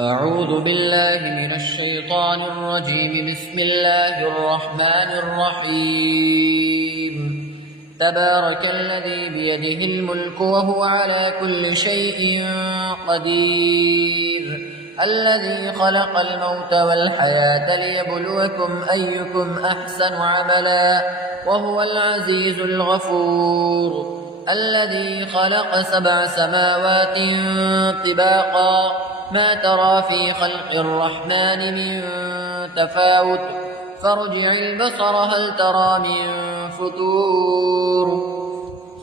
أعوذ بالله من الشيطان الرجيم. بسم الله الرحمن الرحيم. تبارك الذي بيده الملك وهو على كل شيء قدير، الذي خلق الموت والحياة ليبلوكم أيكم أحسن عملا، وهو العزيز الغفور. الذي خلق 7 سماوات طباقا، ما ترى في خلق الرحمن من تفاوت، فارجع البصر هل ترى من فطور،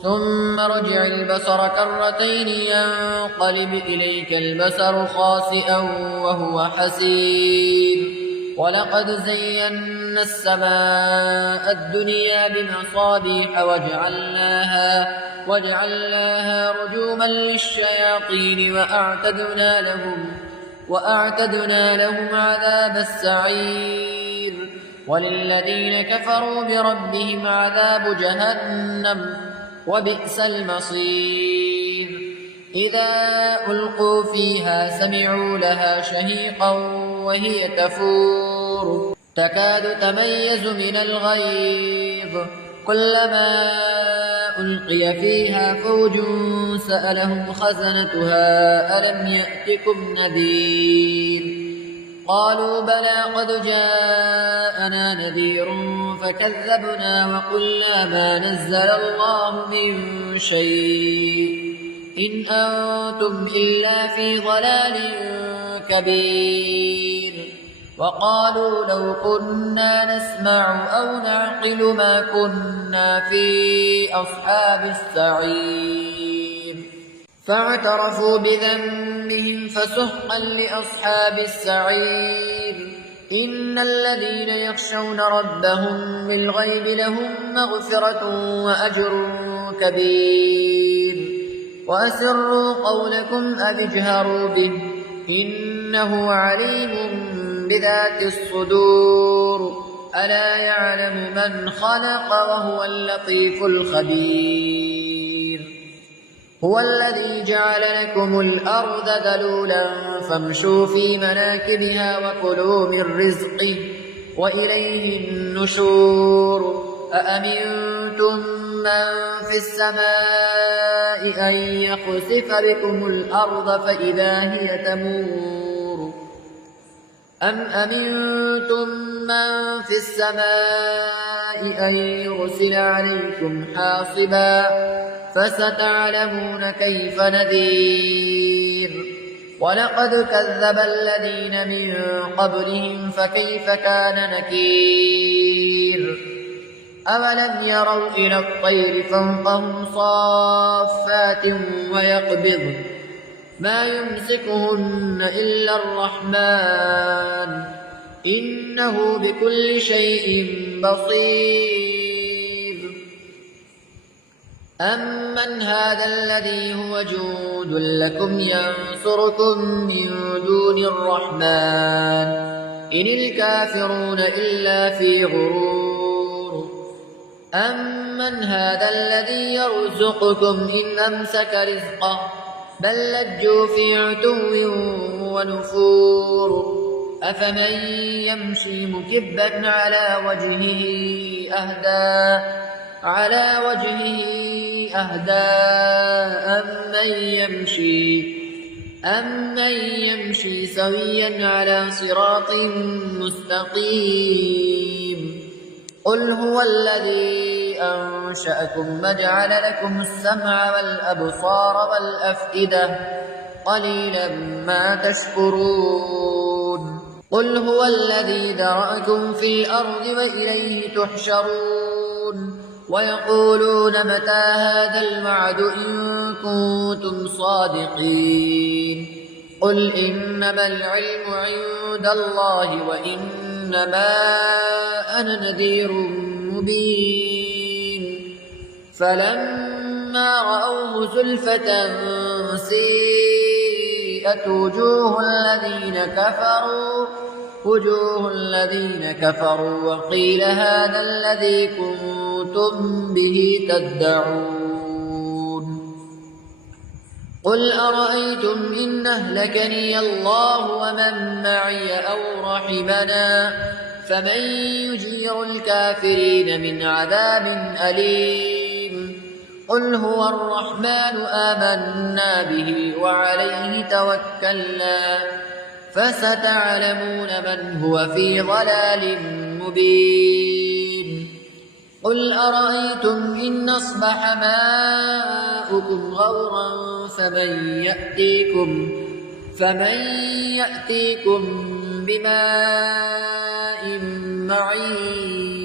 ثم ارجع البصر كرتين ينقلب إليك البصر خاسئا وهو حسير. ولقد زينا السماء الدنيا بمصابيح وجعلناها رجوما للشياطين وأعتدنا لهم عذاب السعير. وللذين كفروا بربهم عذاب جهنم وبئس المصير. إذا ألقوا فيها سمعوا لها شهيقا وهي تفور، تكاد تميز من الغيظ، كلما ألقي فيها فوج سألهم خزنتها ألم يأتكم نذير؟ قالوا بلى قد جاءنا نذير فكذبنا وقلنا ما نزل الله من شيء إن أنتم إلا في ضلال كبير. وقالوا لو كنا نسمع أو نعقل ما كنا في أصحاب السعير. فاعترفوا بذنبهم فسحقا لأصحاب السعير. إن الذين يخشون ربهم بالغيب لهم مغفرة وأجر كبير. وأسروا قولكم أو اجهروا به إنه عليم بذات الصدور. ألا يعلم من خلق وهو اللطيف الخبير. هو الذي جعل لكم الأرض ذلولا فامشوا في مناكبها وكلوا من رزقه وإليه النشور. أأمنتم من في السماء أن يخسف بكم الأرض فإذا هي تمور، أم أمنتم من في السماء أن يرسل عليكم حاصبا فستعلمون كيف نذير. ولقد كذب الذين من قبلهم فكيف كان نكير. أولم يروا إلى الطير فوقهم صافات ويقبضن ما يمسكهن إلا الرحمن إنه بكل شيء بصير. أمن هذا الذي هو جند لكم ينصركم من دون الرحمن إن الكافرون إلا في غرور. أمن هذا الذي يرزقكم إن أمسك رزقه بل لجوا في عتو ونفور. أفمن يمشي مكبا على وجهه أهدى أمن يمشي سويا على صراط مستقيم. قل هو الذي أنشأكم وجعل لكم السمع والأبصار والأفئدة قليلا ما تشكرون. قل هو الذي ذرأكم في الأرض وإليه تحشرون. ويقولون متى هذا الوعد إن كنتم صادقين. قل إنما العلم عند الله وإنما أنا نذير مبين. فلما رأوه زلفة سيئت وجوه الذين كفروا وقيل هذا الذي كنتم به تدعون. قل أرأيتم إن أهلكني الله ومن معي أو رحمنا فمن يجير الكافرين من عذاب أليم قل هو الرحمن آمنا به وعليه توكلنا فستعلمون من هو في ضلال مبين قل أرأيتم إن أصبح ماؤكم غورا فمن يأتيكم بماء معين